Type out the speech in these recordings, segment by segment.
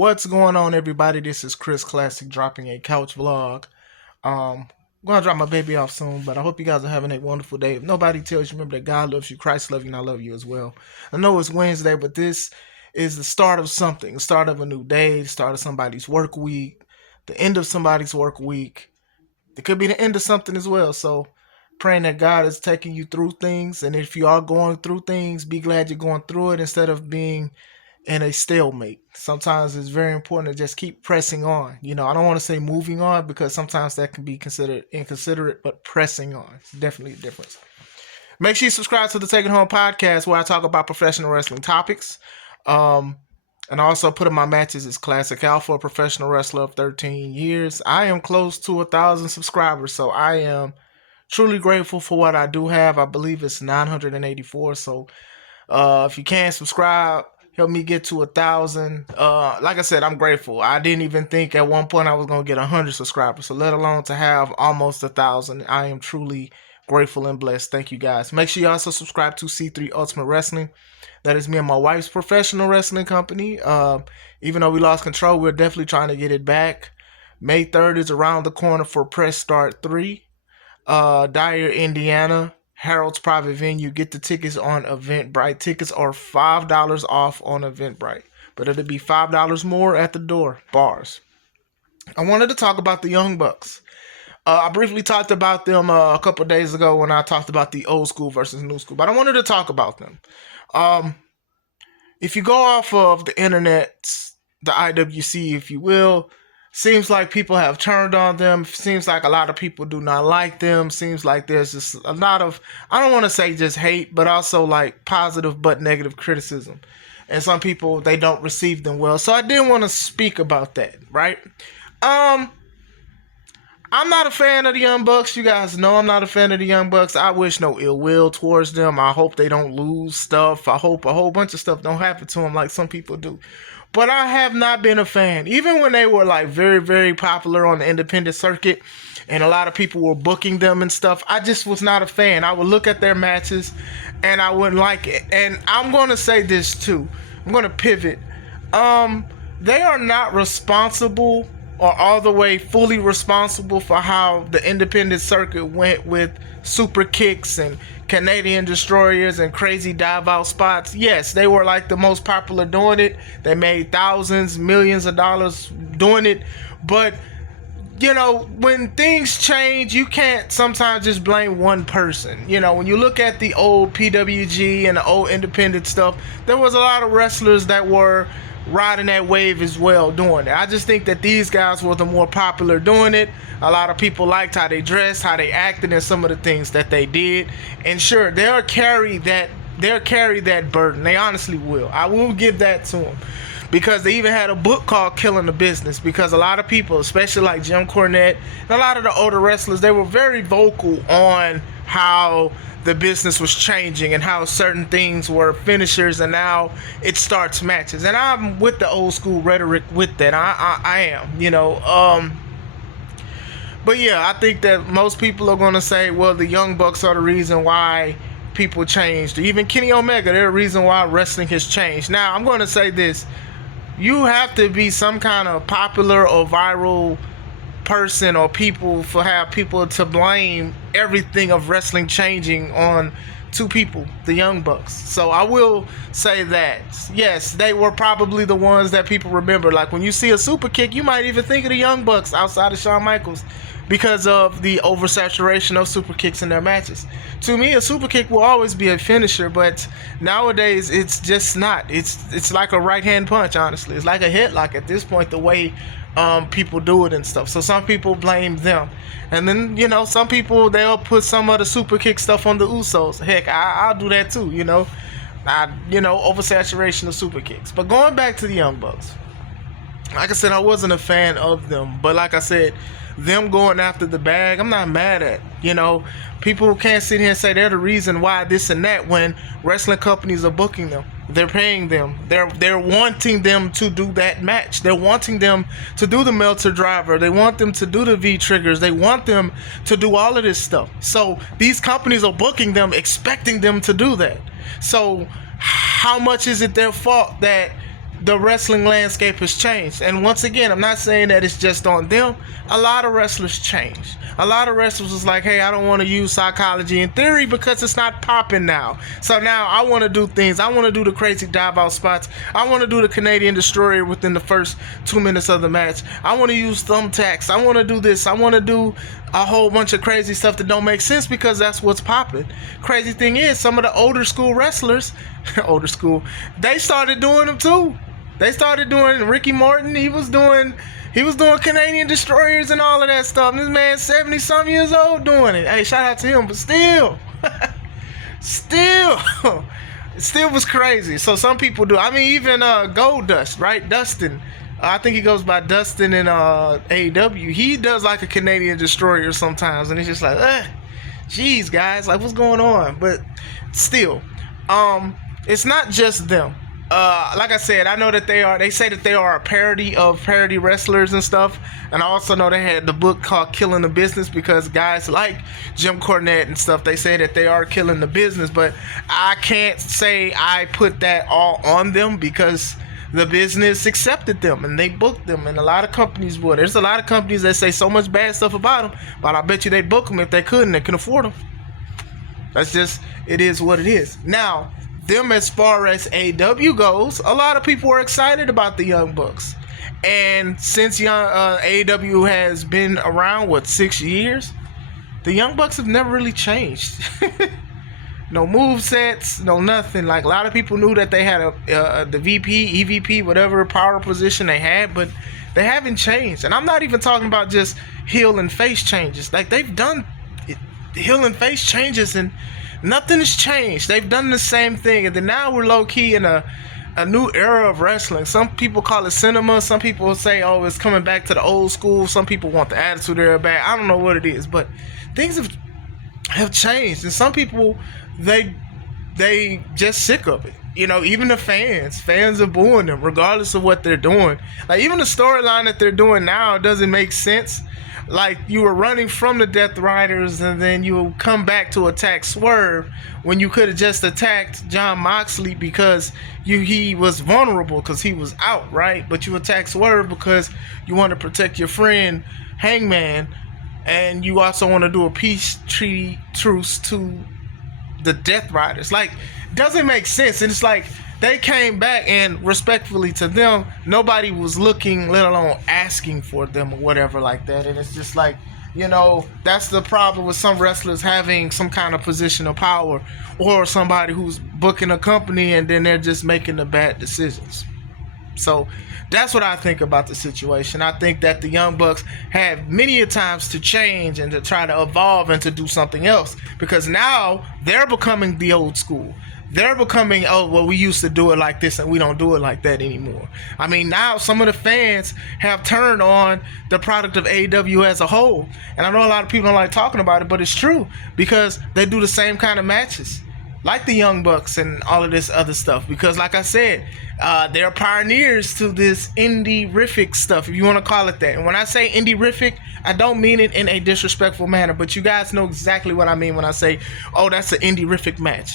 What's going on, everybody? This is Chris Classic dropping a couch vlog. I'm gonna drop my baby off soon, but I hope you guys are having a wonderful day. If nobody tells you, remember that God loves you, Christ loves you, and I love you as well. I know it's Wednesday, but this is the start of something, the start of a new day, the start of somebody's work week, the end of somebody's work week. It could be the end of something as well. So praying that God is taking you through things, and if you are going through things, be glad you're going through it instead of being in a stalemate. Sometimes it's very important to just keep pressing on. I don't want to say moving on because sometimes that can be considered inconsiderate, but pressing on. It's definitely a difference. Make sure you subscribe to the Take It Home podcast where I talk about professional wrestling topics. And I also put in my matches as Classic Alpha, a professional wrestler of 13 years. I am close to 1,000 subscribers, so I am truly grateful for what I do have. I believe it's 984. So if you can subscribe, help me get to 1,000. Like I said, I'm grateful. I didn't even think at one point I was gonna get 100 subscribers, so let alone to have almost 1,000. I am truly grateful and blessed. Thank you guys. Make sure you also subscribe to C3 Ultimate Wrestling. That is me and my wife's professional wrestling company. Even though we lost control, we're definitely trying to get it back. May 3rd is around the corner for Press Start 3. Dyer, Indiana. Harold's private venue. Get the tickets on Eventbrite. Tickets are $5 off on Eventbrite, but it'll be $5 more at the door. Bars. I wanted to talk about the Young Bucks. I briefly talked about them a couple days ago when I talked about the old school versus new school, but I wanted to talk about them. If you go off of the internet, the IWC, if you will, seems like people have turned on them. Seems like a lot of people do not like them. Seems like there's just a lot of, I don't want to say just hate, but also like positive but negative criticism. And some people, they don't receive them well. So I did want to speak about that, right? I'm not a fan of the Young Bucks. You guys know I'm not a fan of the Young Bucks. I wish no ill will towards them. I hope they don't lose stuff. I hope a whole bunch of stuff don't happen to them like some people do. But I have not been a fan. Even when they were like very, very popular on the independent circuit and a lot of people were booking them and stuff, I just was not a fan. I would look at their matches and I wouldn't like it. And I'm going to say this too. I'm going to pivot. They are not responsible or all the way fully responsible for how the independent circuit went with super kicks and Canadian destroyers and crazy dive out spots. Yes, they were like the most popular doing it. They made thousands, millions of dollars doing it. But when things change, you can't sometimes just blame one person. When you look at the old PWG and the old independent stuff, there was a lot of wrestlers that were riding that wave as well doing it. I just think that these guys were the more popular doing it. A lot of people liked how they dressed, how they acted, and some of the things that they did. And sure, they'll carry that burden. They honestly will. I will give that to them. Because they even had a book called Killing the Business. Because a lot of people, especially like Jim Cornette and a lot of the older wrestlers, they were very vocal on how the business was changing and how certain things were finishers and now it starts matches. And I'm with the old school rhetoric with that. I am, But yeah, I think that most people are going to say, well, the Young Bucks are the reason why people changed. Even Kenny Omega, they're the reason why wrestling has changed. Now, I'm going to say this. You have to be some kind of popular or viral person or people to blame everything of wrestling changing on two people, the Young Bucks. So I will say that yes, they were probably the ones that people remember. Like when you see a super kick, you might even think of the Young Bucks outside of Shawn Michaels because of the oversaturation of super kicks in their matches. To me, a super kick will always be a finisher, but nowadays it's just not. It's like a right hand punch, honestly. It's like a headlock at this point, the way people do it and stuff. So some people blame them. And then, some people, they'll put some of the super kick stuff on the Usos. Heck, I'll do that too, oversaturation of super kicks. But going back to the Young Bucks, like I said, I wasn't a fan of them. But like I said, them going after the bag, I'm not mad at. People can't sit here and say they're the reason why this and that when wrestling companies are booking them. They're paying them. They're wanting them to do that match. They're wanting them to do the Meltzer driver. They want them to do the V-triggers. They want them to do all of this stuff. So these companies are booking them, expecting them to do that. So how much is it their fault that the wrestling landscape has changed. And once again, I'm not saying that it's just on them. A lot of wrestlers changed. A lot of wrestlers was like, hey, I don't want to use psychology in theory because it's not popping now. So now I want to do things. I want to do the crazy dive out spots. I want to do the Canadian Destroyer within the first 2 minutes of the match. I want to use thumbtacks. I want to do this. I want to do a whole bunch of crazy stuff that don't make sense because that's what's popping. Crazy thing is, some of the older school wrestlers, they started doing them too. They started doing Ricky Morton. He was doing Canadian Destroyers and all of that stuff. And this man 70-some years old doing it. Hey, shout out to him, but still still was crazy. So some people do. I mean, even Goldust, right? Dustin. I think he goes by Dustin in AEW. He does like a Canadian Destroyer sometimes, and it's just like, geez, guys, like what's going on? But still, it's not just them. Like I said, I know that they say that they are a parody of parody wrestlers and stuff. And I also know they had the book called Killing the Business because guys like Jim Cornette and stuff, they say that they are killing the business. But I can't say I put that all on them because the business accepted them and they booked them, and a lot of companies would. There's a lot of companies that say so much bad stuff about them, but I bet you they'd book them if they could and they can afford them. That's just, it is what it is. Now, them as far as AEW goes, a lot of people are excited about the Young Bucks. And since AEW has been around, 6 years? The Young Bucks have never really changed. No move sets, no nothing. Like, a lot of people knew that they had the VP, EVP, whatever power position they had, but they haven't changed. And I'm not even talking about just heel and face changes. Like, they've done heel and face changes and nothing has changed. They've done the same thing. And then now we're low-key in a new era of wrestling. Some people call it cinema. Some people say, oh, it's coming back to the old school. Some people want the Attitude Era back. I don't know what it is, but things have changed. And some people, they just sick of it. You know, even the fans are booing them regardless of what they're doing. Like, even the storyline that they're doing now doesn't make sense. Like, you were running from the Death Riders and then you come back to attack Swerve when you could have just attacked Jon Moxley because he was vulnerable because he was out, right? But you attack Swerve because you want to protect your friend Hangman, and you also want to do a peace treaty truce to the Death Riders. Like, doesn't make sense. And it's like, they came back, and respectfully to them, nobody was looking, let alone asking for them or whatever like that. And it's just like, you know, that's the problem with some wrestlers having some kind of position of power, or somebody who's booking a company and then they're just making the bad decisions. So that's what I think about the situation. I think that the Young Bucks have many a times to change and to try to evolve and to do something else, because now they're becoming the old school. They're becoming, oh, well, we used to do it like this and we don't do it like that anymore. I mean, now some of the fans have turned on the product of AEW as a whole. And I know a lot of people don't like talking about it, but it's true, because they do the same kind of matches like the Young Bucks and all of this other stuff. Because like I said, they're pioneers to this indie-rific stuff, if you want to call it that. And when I say indie-rific, I don't mean it in a disrespectful manner, but you guys know exactly what I mean when I say, oh, that's an indie-rific match.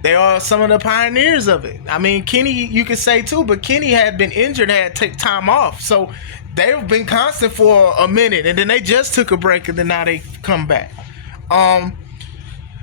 They are some of the pioneers of it. I mean, Kenny, you could say too, but Kenny had been injured, had to take time off. So they've been constant for a minute, and then they just took a break, and then now they come back.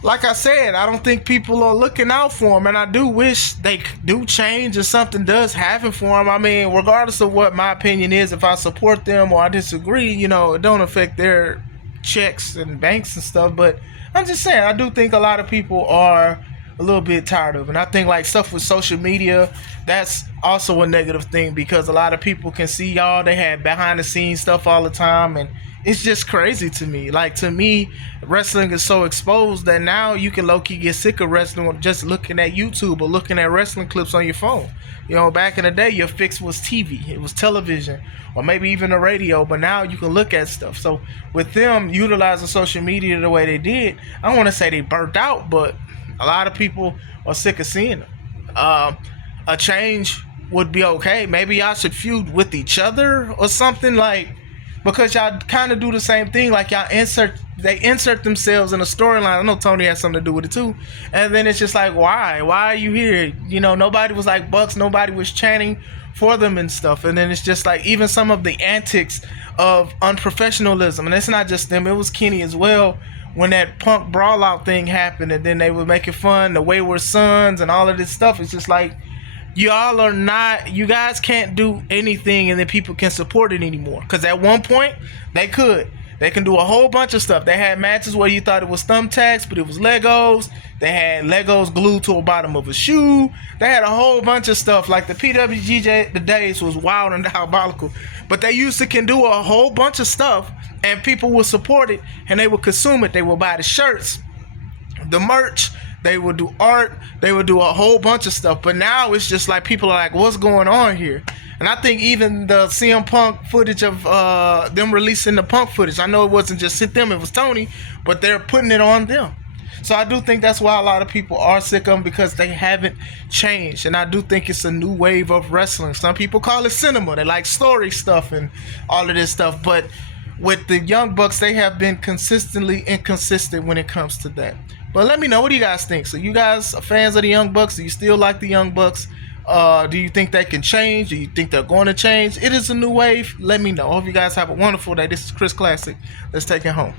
Like I said, I don't think people are looking out for them, and I do wish they do change and something does happen for them. I mean, regardless of what my opinion is, if I support them or I disagree, you know, it don't affect their checks and banks and stuff. But I'm just saying, I do think a lot of people are a little bit tired of it. And I think like stuff with social media, that's also a negative thing, because a lot of people can see y'all, they have behind the scenes stuff all the time, and it's just crazy to me. Like, to me, wrestling is so exposed that now you can low-key get sick of wrestling just looking at YouTube or looking at wrestling clips on your phone. You know, back in the day, your fix was TV, it was television, or maybe even the radio, but now you can look at stuff. So with them utilizing social media the way they did, I don't want to say they burnt out, but a lot of people are sick of seeing them. A change would be okay. Maybe y'all should feud with each other or something, like, because y'all kind of do the same thing. Like, they insert themselves in a storyline. I know Tony has something to do with it too. And then it's just like, why are you here? You know, nobody was like Bucks. Nobody was chanting for them and stuff. And then it's just like even some of the antics of unprofessionalism, and it's not just them, it was Kenny as well, when that Punk brawl out thing happened, and then they were making fun the Wayward Sons and all of this stuff. It's just like, y'all are not, you guys can't do anything and then people can support it anymore, because at one point they can do a whole bunch of stuff. They had matches where you thought it was thumbtacks, but it was Legos. They had Legos glued to the bottom of a shoe. They had a whole bunch of stuff. Like the PWG the days was wild and diabolical. But they used to can do a whole bunch of stuff, and people would support it, and they would consume it. They would buy the shirts, the merch, they would do art, they would do a whole bunch of stuff. But now it's just like people are like, what's going on here? And I think even the CM Punk footage of them releasing the Punk footage, I know it wasn't just them, it was Tony, but they're putting it on them. So I do think that's why a lot of people are sick of them, because they haven't changed. And I do think it's a new wave of wrestling. Some people call it cinema. They like story stuff and all of this stuff. But with the Young Bucks, they have been consistently inconsistent when it comes to that. But let me know, what do you guys think? So you guys are fans of the Young Bucks? Do you still like the Young Bucks? Do you think they can change? Do you think they're going to change? It is a new wave. Let me know. I hope you guys have a wonderful day. This is Chris Classic. Let's take it home.